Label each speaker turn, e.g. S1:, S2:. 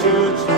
S1: should